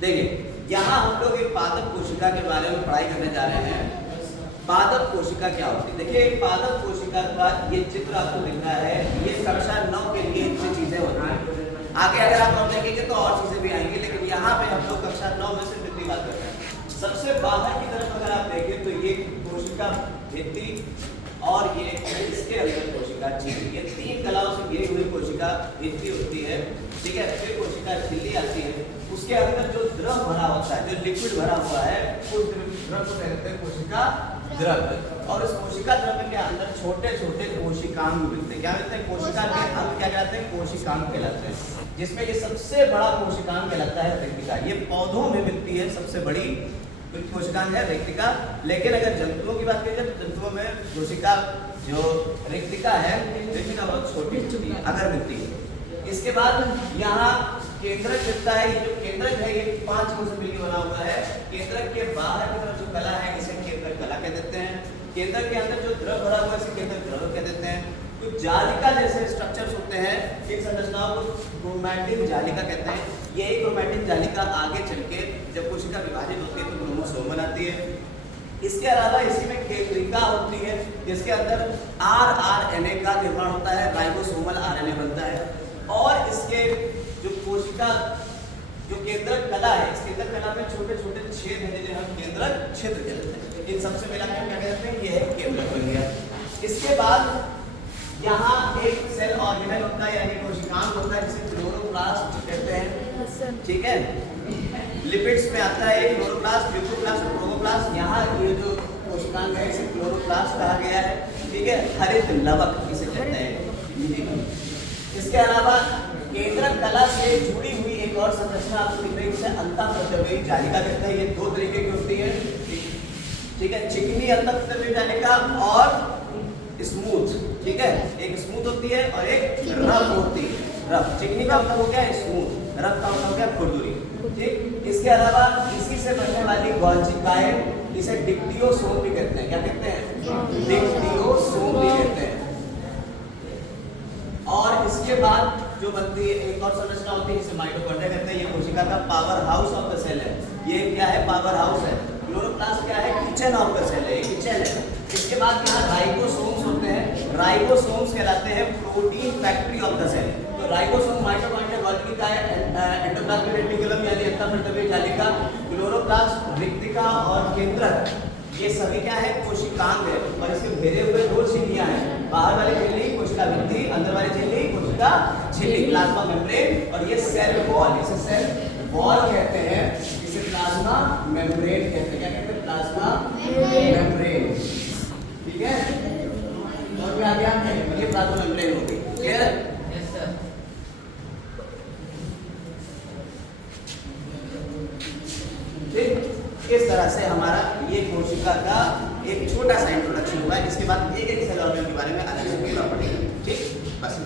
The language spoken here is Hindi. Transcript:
देखिए यहाँ हम लोग एक पादप कोशिका के बारे में पढ़ाई करने जा रहे हैं। पादप कोशिका क्या होती है? देखिए पादप कोशिका का ये चित्र आपको दिख रहा है, ये कक्षा 9 के लिए इतनी चीजें होती हैं। आगे अगर आप और देखेंगे तो और चीजें भी आएंगी, लेकिन यहाँ पे हम लोग कक्षा 9 में से इतनी बात करते हैं। सबसे बाहर की तरफ अगर आप देखें तो ये कोशिका भित्ति और ये इसके अंदर कोशिका झिल्ली, ये तीन कलाओं से घिरी हुई कोशिका भित्ति होती है, ठीक है। फिर कोशिका झिल्ली आती है, उसके अंदर जो द्रव भरा होता है, जो लिक्विड भरा हुआ है, उस द्रव को कहते हैं कोशिका द्रव्य। और इस कोशिका द्रव्य के अंदर छोटे छोटे कोशिकांग मिलते हैं। क्या मिलते हैं? कोशिका के अंग क्या कहलाते हैं? कोशिकांग कहलाते हैं। जिसमें ये सबसे बड़ा कोशिकांग कहलाता है रेक्टिका। ये पौधों में मिलती है, सबसे बड़ी कोशिकांग है रेक्टिका। लेकिन अगर जंतुओं की बात करें तो जंतुओं में कोशिका जो रेक्टिका है, रेक्टिका बहुत छोटी होती है अगर मिलती है। इसके बाद यहाँ केंद्रक मिलता है। ये जो केंद्रक है ये 5 अंगों से मिलकर बना हुआ है। केंद्रक के बाहर की तरफ जो कला है इसे केंद्रक कला कह देते हैं। केंद्रक के अंदर जो द्रव भरा हुआ है इसे केंद्रक द्रव कह देते हैं। कुछ जालिका जैसे स्ट्रक्चर्स होते हैं, इन संरचनाओं को क्रोमैटिन जालिका कहते हैं। यही क्रोमैटिन जालिका आगे चल के जब कोशिका विभाजित होती है तो क्रोमोसोम बनाती है। इसके अलावा इसी में केंद्रिका होती है, जिसके अंदर आरएनए का निर्माण होता है, राइबोसोमल आरएनए बनता है। और इसके जो कोशिका जो केंद्रक कला है, इस केंद्रक कला में छोटे छोटे छेद हैं जिन्हें हम केंद्रक क्षेत्र कहते हैं। इन सबसे मिलाकर क्या कहते हैं? ये है केंद्रक बन गया। इसके बाद यहाँ एक सेल ऑर्गेनल होता है, यानी कोशिकांग होता है, जिसे क्लोरोप्लास्ट कहते हैं, ठीक है। लिपिड्स में आता है क्लोरोप्लास्ट, ल्यूकोप्लास्ट और प्रोटोप्लास्ट। यहाँ ये जो कोशिकांग है इसे क्लोरोप्लास्ट कहा गया है, ठीक है। हरित लवक इसे कहते हैं। इसके अलावा केंद्रक कला से जुड़ी हुई एक और संरचना आपको दिख रही है, जिसे अंतःप्रद्रव्यी जालिका कहते हैं। ये दो तरीके की होती है, ठीक है। चिकनी अंतःप्रद्रव्यी जालिका और स्मूथ, ठीक है। एक स्मूथ होती है और एक रफ होती है। रफ, चिकनी का मतलब हो गया स्मूथ, रफ का मतलब हो गया खुरदुरी, ठीक। इसके अलावा इसी से बनने वाली गॉल्जिकाएं इसे डिक्टियोसोम भी कहते हैं। क्या कहते हैं? डिक्टियोसोम भी कहते हैं। और इसके बाद जो बनती है एक और संरचना होती है, जिसे माइटोकॉन्ड्रिया कहते हैं। ये कोशिका का power house of the cell है। ये क्या है? पावर हाउस है। क्लोरोप्लास्ट क्या है? किचन ऑफ द सेल है, किचन है। इसके बाद यहाँ राइबोसोम्स होते हैं। राइबोसोम्स कहलाते हैं protein factory of the cell. तो राइबोसोम माइटोकॉन्ड्रिया, गॉल्गी है, एंडोप्लाज्मिक रेटिकुलम यानी अंतःप्रद्रव्यी जालिका, क्लोरोप्लास्ट, रेक्टिका और केंद्रक, ये सभी क्या है? कोशिकांग है। और इसके घेरे हुए 2 झिल्लियां हैं। बाहर वाली झिल्ली कोशिका भित्ति, अंदर वाली झिल्ली कोशिका झिल्ली, प्लाज्मा मेम्ब्रेन। और ये सेल वॉल, इसे सेल वॉल कहते हैं, इसे प्लाज्मा मेम्ब्रेन कहते हैं। क्या कहते हैं? प्लाज्मा मेम्ब्रेन, ठीक है। और क्या गया है? ये प्लाज्मा मेम्ब्रेन होगी। क्लियर? Yes sir. फिर इस तरह से हमारा ये कोशिका का एक छोटा सा इंट्रोडक्शन हुआ है। इसके बाद एक एक सेल ऑर्गन के बारे में अलग से पूरा पढ़ेंगे, ठीक। बस।